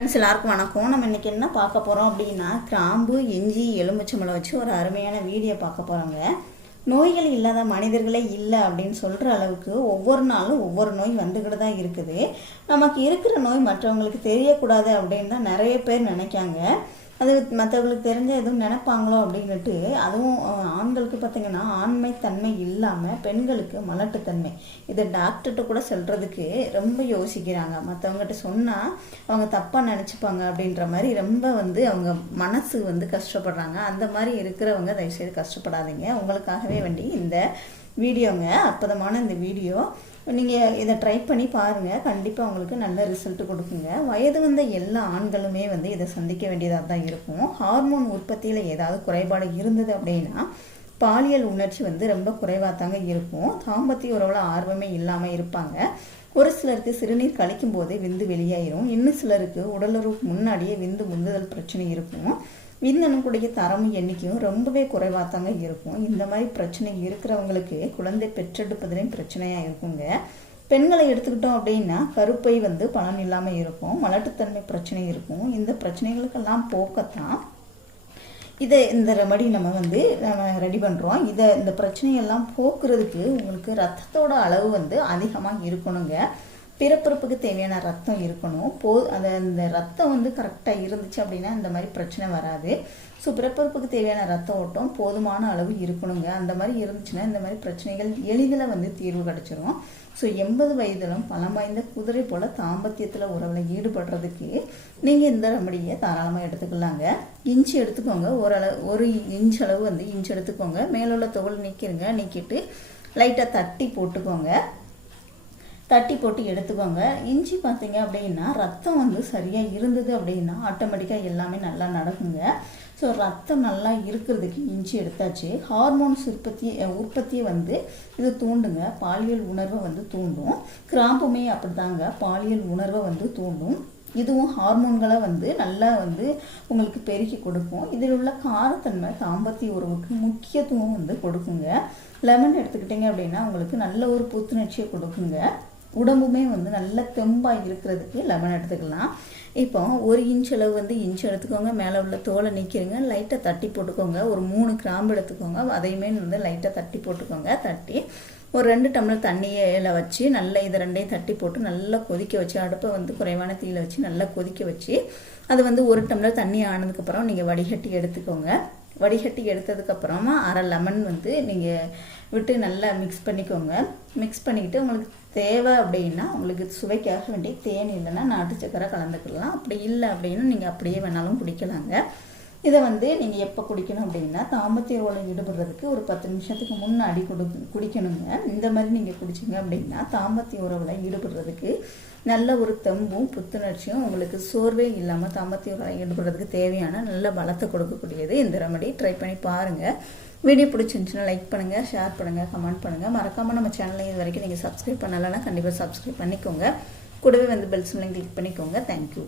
Friends எல்லாருக்கும் வணக்கம். நம்ம இன்றைக்கி என்ன பார்க்க போகிறோம் அப்படின்னா கிராம்பு இஞ்சி எலுமிச்சம்பழம் வச்சு ஒரு அருமையான வீடியோ பார்க்க போகிறோங்க நோய்கள் இல்லாத மனிதர்களே இல்லை அப்படின்னு சொல்கிற அளவுக்கு ஒவ்வொரு நாளும் ஒவ்வொரு நோய் வந்துக்கிட்டு தான் இருக்குது. நமக்கு இருக்கிற நோய் மற்றவங்களுக்கு தெரியக்கூடாது அப்படின்னு தான் நிறைய பேர் நினைக்காங்க. அது மற்றவங்களுக்கு தெரிஞ்ச எதுவும் நினைப்பாங்களோ அப்படின்னுட்டு அதுவும் ஆண்களுக்கு பார்த்தீங்கன்னா ஆண்மை தன்மை இல்லாமல் பெண்களுக்கு மலட்டுத்தன்மை. இதை டாக்டர்கிட்ட கூட சொல்கிறதுக்கு ரொம்ப யோசிக்கிறாங்க. மற்றவங்ககிட்ட சொன்னால் அவங்க தப்பாக நினச்சிப்பாங்க அப்படின்ற மாதிரி ரொம்ப வந்து அவங்க மனசு வந்து கஷ்டப்படுறாங்க. அந்த மாதிரி இருக்கிறவங்க தயவுசெய்து கஷ்டப்படாதீங்க. உங்களுக்காகவே வேண்டி இந்த வீடியோங்க அற்புதமான இந்த வீடியோ நீங்கள் இதை ட்ரை பண்ணி பாருங்கள் கண்டிப்பாக உங்களுக்கு நல்ல ரிசல்ட் கொடுக்குங்க. வயது வந்த எல்லா ஆண்களுமே வந்து இதை சந்திக்க வேண்டியதாக தான் இருக்கும். ஹார்மோன் உற்பத்தியில் ஏதாவது குறைபாடு இருந்தது அப்படின்னா பாலியல் உணர்ச்சி வந்து ரொம்ப குறைவாக தாங்க இருக்கும். தாம்பத்திய உறவுல ஆர்வமே இல்லாமல் இருப்பாங்க. ஒரு சிலருக்கு சிறுநீர் கழிக்கும் போதே விந்து வெளியாயிரும். இன்னும் சிலருக்கு உடலுறவுக்கு முன்னாடியே விந்து முந்துதல் பிரச்சனை இருக்கும். விந்தணுக்குடைய தரமும் எண்ணிக்கையும் ரொம்பவே குறைவாக தாங்க இருக்கும். இந்த மாதிரி பிரச்சனை இருக்கிறவங்களுக்கு குழந்தை பெற்றெடுப்பதிலையும் பிரச்சனையாக இருக்குங்க. பெண்களை எடுத்துக்கிட்டோம் அப்படின்னா கருப்பை வந்து பலன் இல்லாமல் இருக்கும். மலட்டுத்தன்மை பிரச்சனை இருக்கும். இந்த பிரச்சனைகளுக்கெல்லாம் போக்கத்தான் இதை இந்த ரெமடி நம்ம வந்து நம்ம ரெடி பண்ணுறோம் இதை இந்த பிரச்சனையெல்லாம் போக்குறதுக்கு உங்களுக்கு ரத்தத்தோட அளவு வந்து அதிகமாக இருக்கணுங்க. பிறப்பிறப்புக்கு தேவையான ரத்தம் இருக்கணும். போ அந்த அந்த ரத்தம் வந்து கரெக்டாக இருந்துச்சு அப்படின்னா இந்த மாதிரி பிரச்சனை வராது. ஸோ பிறப்பிறப்புக்கு தேவையான ரத்த ஓட்டம் போதுமான அளவு இருக்கணுங்க. அந்த மாதிரி இருந்துச்சுன்னா இந்த மாதிரி பிரச்சனைகள் எளிதில் வந்து தீர்வு கிடச்சிரும். ஸோ எண்பது வயதிலும் பலம் வாய்ந்த குதிரை போல் தாம்பத்தியத்தில் உறவில் ஈடுபடுறதுக்கு நீங்கள் இந்த ரெமடியை தாராளமாக எடுத்துக்கலாங்க. இஞ்சி எடுத்துக்கோங்க. ஓரளவு ஒரு இன்ச் அளவு வந்து இஞ்சி எடுத்துக்கோங்க. மேலுள்ள தோல் நீக்கிருங்க. நீக்கிட்டு லைட்டாக தட்டி போட்டுக்கோங்க. தட்டி போட்டு எடுத்துக்கோங்க. இஞ்சி பார்த்தீங்க அப்படின்னா ரத்தம் வந்து சரியாக இருந்தது அப்படின்னா ஆட்டோமேட்டிக்காக எல்லாமே நல்லா நடக்குங்க. ஸோ ரத்தம் நல்லா இருக்கிறதுக்கு இஞ்சி எடுத்தாச்சு. ஹார்மோன்ஸ் உற்பத்தி உற்பத்தியை வந்து இது தூண்டுங்க. பாலியல் உணர்வை வந்து தூண்டும். கிராம்புமே அப்படிதாங்க. பாலியல் உணர்வை வந்து தூண்டும். இதுவும் ஹார்மோன்களை வந்து நல்லா வந்து உங்களுக்கு பெருக்கி கொடுக்கும். இதில் உள்ள காரத்தன்மை தாம்பத்திய உறவுக்கு முக்கியத்துவம் வந்து கொடுக்குங்க. லெமன் எடுத்துக்கிட்டிங்க அப்படின்னா உங்களுக்கு நல்ல ஒரு புத்துணர்ச்சியை கொடுக்குங்க. உடம்புமே வந்து நல்ல தெம்பாக இருக்கிறதுக்கு லெமன் எடுத்துக்கலாம். இப்போ ஒரு இன்ச் அளவு வந்து இன்ச் எடுத்துக்கோங்க. மேலே உள்ள தோலை நிற்கிறீங்க லைட்டாக தட்டி போட்டுக்கோங்க. ஒரு மூணு கிராம்பு எடுத்துக்கோங்க. அதையுமே வந்து லைட்டாக தட்டி போட்டுக்கோங்க. தட்டி ஒரு ரெண்டு டம்ளர் தண்ணியில் வச்சு நல்லா இதை ரெண்டையும் தட்டி போட்டு நல்லா கொதிக்க வச்சு அடுப்பை வந்து குறைவான தீயில் வச்சு நல்லா கொதிக்க வச்சு அது வந்து ஒரு டம்ளர் தண்ணி ஆனதுக்கப்புறம் நீங்கள் வடிகட்டி எடுத்துக்கோங்க. வடிகட்டி எடுத்ததுக்கப்புறமா அரை லெமன் வந்து நீங்கள் விட்டு நல்லா மிக்ஸ் பண்ணிக்கோங்க. மிக்ஸ் பண்ணிக்கிட்டு உங்களுக்கு தேவை அப்படின்னா உங்களுக்கு சுவைக்காக வேண்டிய தேன் இல்லைன்னா நாட்டு சக்கரை கலந்துக்கலாம். அப்படி இல்லை அப்படின்னா நீங்கள் அப்படியே வேணாலும் குடிக்கலாங்க. இதை வந்து நீங்கள் எப்போ குடிக்கணும் அப்படின்னா தாமத்திய உறவில் ஈடுபடுறதுக்கு ஒரு பத்து நிமிஷத்துக்கு முன்னாடி குடு குடிக்கணுங்க. இந்த மாதிரி நீங்கள் குடிச்சிங்க அப்படின்னா தாம்பத்திய உறவில் ஈடுபடுறதுக்கு நல்ல ஒரு தெம்பும் புத்துணர்ச்சியும் உங்களுக்கு சோர்வே இல்லாமல் தாம்பத்திய உறவில் ஈடுபடுறதுக்கு தேவையான நல்ல பலத்தை கொடுக்கக்கூடியது இந்த ரெமடி ட்ரை பண்ணி பாருங்கள் வீடியோ பிடிச்சிருந்துச்சுன்னா லைக் பண்ணுங்கள் ஷேர் பண்ணுங்கள் கமெண்ட் பண்ணுங்கள் மறக்காமல் நம்ம சேனலை இது வரைக்கும் நீங்கள் சப்ஸ்கிரைப் பண்ணலைன்னா கண்டிப்பாக சப்ஸ்கிரைப் பண்ணிக்கோங்க. கூடவே வந்து பெல் சிம்லையும் கிளிக் பண்ணிக்கோங்க. Thank you